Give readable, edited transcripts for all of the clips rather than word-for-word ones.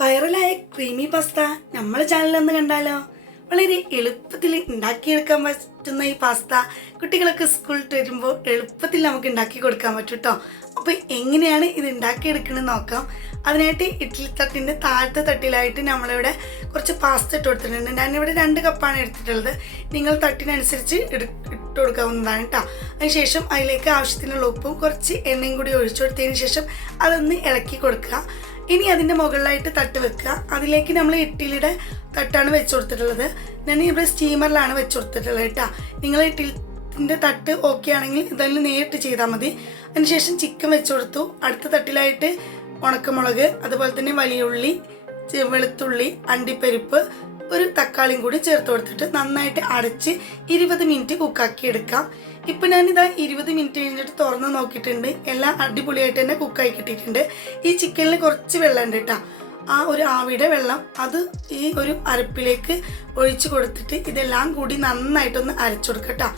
വൈറലായ creamy pasta നമ്മളെ ചാനലൊന്ന് കണ്ടാലോ? വളരെ എളുപ്പത്തിൽ ഉണ്ടാക്കിയെടുക്കാൻ പറ്റുന്ന ഈ പാസ്ത കുട്ടികളൊക്കെ സ്കൂളിൽ വരുമ്പോൾ എളുപ്പത്തിൽ നമുക്ക് ഉണ്ടാക്കി കൊടുക്കാൻ പറ്റും കേട്ടോ. അപ്പോൾ എങ്ങനെയാണ് ഇത് ഉണ്ടാക്കിയെടുക്കണമെന്ന് നോക്കാം. അതിനായിട്ട് ഇഡ്ഡലി തട്ടിൻ്റെ താഴത്തെ തട്ടിലായിട്ട് നമ്മളിവിടെ കുറച്ച് പാസ്ത ഇട്ട് കൊടുത്തിട്ടുണ്ട്. ഞാനിവിടെ 2 കപ്പാണ് എടുത്തിട്ടുള്ളത്. നിങ്ങൾ തട്ടിനനുസരിച്ച് ഇട്ട് കൊടുക്കാവുന്നതാണ് കേട്ടോ. അതിനുശേഷം അതിലേക്ക് ആവശ്യത്തിനുള്ള ഉപ്പും കുറച്ച് എണ്ണയും കൂടി ഒഴിച്ചു കൊടുത്തതിന് ശേഷം അതൊന്ന് ഇളക്കി കൊടുക്കുക. ഇനി അതിൻ്റെ മുകളിലായിട്ട് തട്ട് വെക്കുക. അതിലേക്ക് നമ്മൾ ഇഡ്ഡലിയുടെ തട്ടാണ് വെച്ച് കൊടുത്തിട്ടുള്ളത്. ഞാൻ ഇവിടെ സ്റ്റീമറിലാണ് വെച്ച് കൊടുത്തിട്ടുള്ളത് കേട്ടോ. നിങ്ങൾ ഇഡ്ഡലിൻ്റെ തട്ട് ഓക്കെ ആണെങ്കിൽ ഇതെല്ലാം നേരിട്ട് ചെയ്താൽ മതി. അതിനുശേഷം ചിക്കൻ വെച്ച് കൊടുത്തു. അടുത്ത തട്ടിലായിട്ട് ഉണക്കമുളക്, അതുപോലെ തന്നെ വലിയ ഉള്ളി, വെളുത്തുള്ളി, അണ്ടിപ്പരിപ്പ്, ഒരു തക്കാളിയും കൂടി ചേർത്ത് കൊടുത്തിട്ട് നന്നായിട്ട് അടച്ച് 20 മിനിറ്റ് കുക്കാക്കി എടുക്കാം. ഇപ്പം ഞാനിതാ 20 മിനിറ്റ് കഴിഞ്ഞിട്ട് തുറന്ന് നോക്കിയിട്ടുണ്ട്. എല്ലാം അടിപൊളിയായിട്ട് തന്നെ കുക്കായി കിട്ടിയിട്ടുണ്ട്. ഈ ചിക്കനിൽ കുറച്ച് വെള്ളം ഉണ്ട് കേട്ടോ. ആ ഒരു ആവിയുടെ വെള്ളം അത് ഈ ഒരു അരപ്പിലേക്ക് ഒഴിച്ച് കൊടുത്തിട്ട് ഇതെല്ലാം കൂടി നന്നായിട്ടൊന്ന് അരച്ചു കൊടുക്കുക കേട്ടോ.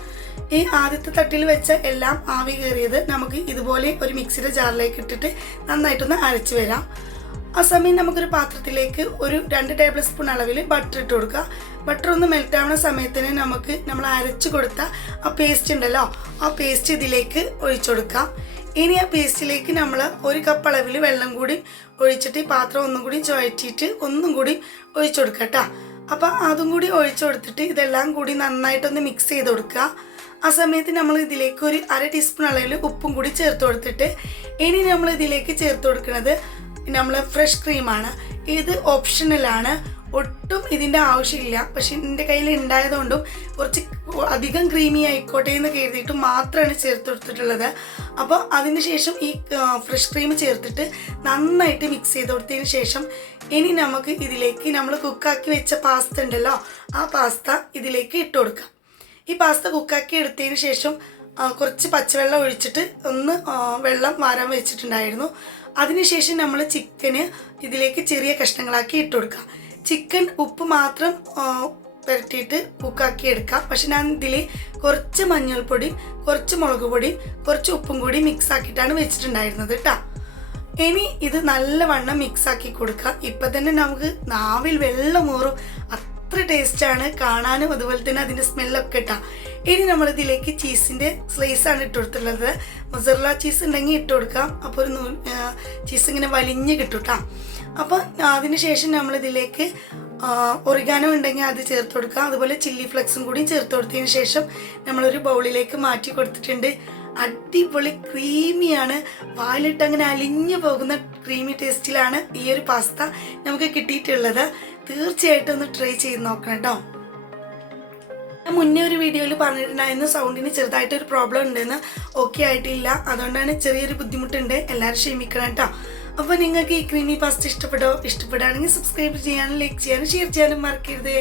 ഈ ആദ്യത്തെ തട്ടിൽ വെച്ച എല്ലാം ആവി കയറിയത് നമുക്ക് ഇതുപോലെ ഒരു മിക്സിയുടെ ജാറിലേക്ക് ഇട്ടിട്ട് നന്നായിട്ടൊന്ന് അരച്ച് വരാം. ആ സമയം നമുക്കൊരു പാത്രത്തിലേക്ക് ഒരു 2 ടേബിൾ സ്പൂൺ അളവിൽ ബട്ടർ ഇട്ട് കൊടുക്കുക. ബട്ടർ ഒന്ന് മെൽറ്റാവുന്ന സമയത്തിന് നമുക്ക് നമ്മൾ അരച്ച് കൊടുത്ത ആ പേസ്റ്റ് ഉണ്ടല്ലോ, ആ പേസ്റ്റ് ഇതിലേക്ക് ഒഴിച്ചു കൊടുക്കാം. ഇനി ആ പേസ്റ്റിലേക്ക് നമ്മൾ 1 കപ്പ് അളവിൽ വെള്ളം കൂടി ഒഴിച്ചിട്ട് ഈ പാത്രം ഒന്നും കൂടി ചുഴറ്റിയിട്ട് ഒന്നും കൂടി ഒഴിച്ചു കൊടുക്കുക കേട്ടോ. അപ്പം അതും കൂടി ഒഴിച്ചു കൊടുത്തിട്ട് ഇതെല്ലാം കൂടി നന്നായിട്ടൊന്ന് മിക്സ് ചെയ്ത് കൊടുക്കുക. ആ സമയത്ത് നമ്മൾ ഇതിലേക്ക് ഒരു 1/2 ടീസ്പൂൺ അളവിൽ ഉപ്പും കൂടി ചേർത്ത് കൊടുത്തിട്ട് ഇനി നമ്മൾ ഇതിലേക്ക് ചേർത്ത് കൊടുക്കുന്നത് നമ്മൾ ഫ്രഷ് ക്രീമാണ്. ഇത് ഓപ്ഷണലാണ്, ഒട്ടും ഇതിൻ്റെ ആവശ്യമില്ല. പക്ഷെ എൻ്റെ കയ്യിൽ ഉണ്ടായതുകൊണ്ടും കുറച്ച് അധികം ക്രീമി ആയിക്കോട്ടെ എന്ന് കരുതിയിട്ട് മാത്രമാണ് ചേർത്ത് കൊടുത്തിട്ടുള്ളത്. അപ്പോൾ അതിന് ശേഷം ഈ ഫ്രഷ് ക്രീം ചേർത്തിട്ട് നന്നായിട്ട് മിക്സ് ചെയ്ത് കൊടുത്തതിന് ശേഷം ഇനി നമുക്ക് ഇതിലേക്ക് നമ്മൾ കുക്കാക്കി വെച്ച പാസ്ത ഉണ്ടല്ലോ, ആ പാസ്ത ഇതിലേക്ക് ഇട്ട് കൊടുക്കാം. ഈ പാസ്ത കുക്കാക്കി എടുത്തതിന് ശേഷം കുറച്ച് പച്ചവെള്ളം ഒഴിച്ചിട്ട് ഒന്ന് വെള്ളം വാരാൻ വെച്ചിട്ടുണ്ടായിരുന്നു. അതിനുശേഷം നമ്മൾ ചിക്കന് ഇതിലേക്ക് ചെറിയ കഷ്ണങ്ങളാക്കി ഇട്ട് കൊടുക്കുക. ചിക്കൻ ഉപ്പ് മാത്രം പുരട്ടിയിട്ട് കുക്കാക്കി എടുക്കാം. പക്ഷെ ഞാൻ ഇതിൽ കുറച്ച് മഞ്ഞൾപ്പൊടിയും കുറച്ച് മുളക് പൊടിയും കുറച്ച് ഉപ്പും കൂടി മിക്സ് ആക്കിയിട്ടാണ് വെച്ചിട്ടുണ്ടായിരുന്നത് കേട്ടോ. ഇനി ഇത് നല്ലവണ്ണം മിക്സ് ആക്കി കൊടുക്കുക. ഇപ്പം തന്നെ നമുക്ക് നാവിൽ വെള്ളമൂറും, അത്ര ടേസ്റ്റാണ് കാണാനും, അതുപോലെ തന്നെ അതിൻ്റെ സ്മെല്ലൊക്കെ ഇട്ടാ. ഇനി നമ്മളിതിലേക്ക് ചീസിൻ്റെ സ്ലൈസാണ് ഇട്ട് കൊടുത്തിട്ടുള്ളത്. മൊസറല്ല ചീസ് ഉണ്ടെങ്കിൽ ഇട്ട് കൊടുക്കാം. അപ്പോൾ ഒരു ചീസ് ഇങ്ങനെ വലിഞ്ഞ് കിട്ടും കേട്ടോ. അപ്പോൾ അതിന് ശേഷം നമ്മളിതിലേക്ക് ഒറിഗാനോ ഉണ്ടെങ്കിൽ അത് ചേർത്ത് കൊടുക്കാം. അതുപോലെ ചില്ലി ഫ്ലെക്സും കൂടി ചേർത്ത് കൊടുത്തതിന് ശേഷം നമ്മളൊരു ബൗളിലേക്ക് മാറ്റി കൊടുത്തിട്ടുണ്ട്. അടിപൊളി ക്രീമിയാണ്, വായിലിട്ട് അങ്ങനെ അലിഞ്ഞു പോകുന്ന ക്രീമി ടേസ്റ്റിലാണ് ഈ ഒരു പാസ്ത നമുക്ക് കിട്ടിയിട്ടുള്ളത്. തീർച്ചയായിട്ടും ഒന്ന് ട്രൈ ചെയ്ത് നോക്കണം കേട്ടോ. ഞാൻ മുന്നേ ഒരു വീഡിയോയിൽ പറഞ്ഞിട്ടുണ്ടായിരുന്നു സൗണ്ടിന് ചെറുതായിട്ടൊരു പ്രോബ്ലം ഉണ്ടെന്ന്. ഓക്കെ ആയിട്ടില്ല, അതുകൊണ്ടാണ് ചെറിയൊരു ബുദ്ധിമുട്ടുണ്ട്. എല്ലാവരും ക്ഷമിക്കണം കേട്ടോ. അപ്പോൾ നിങ്ങൾക്ക് ഈ ക്രീമി പാസ്ത ഇഷ്ടപ്പെടുകയാണെങ്കിൽ സബ്സ്ക്രൈബ് ചെയ്യാനും ലൈക്ക് ചെയ്യാനും ഷെയർ ചെയ്യാനും മറക്കരുതേ.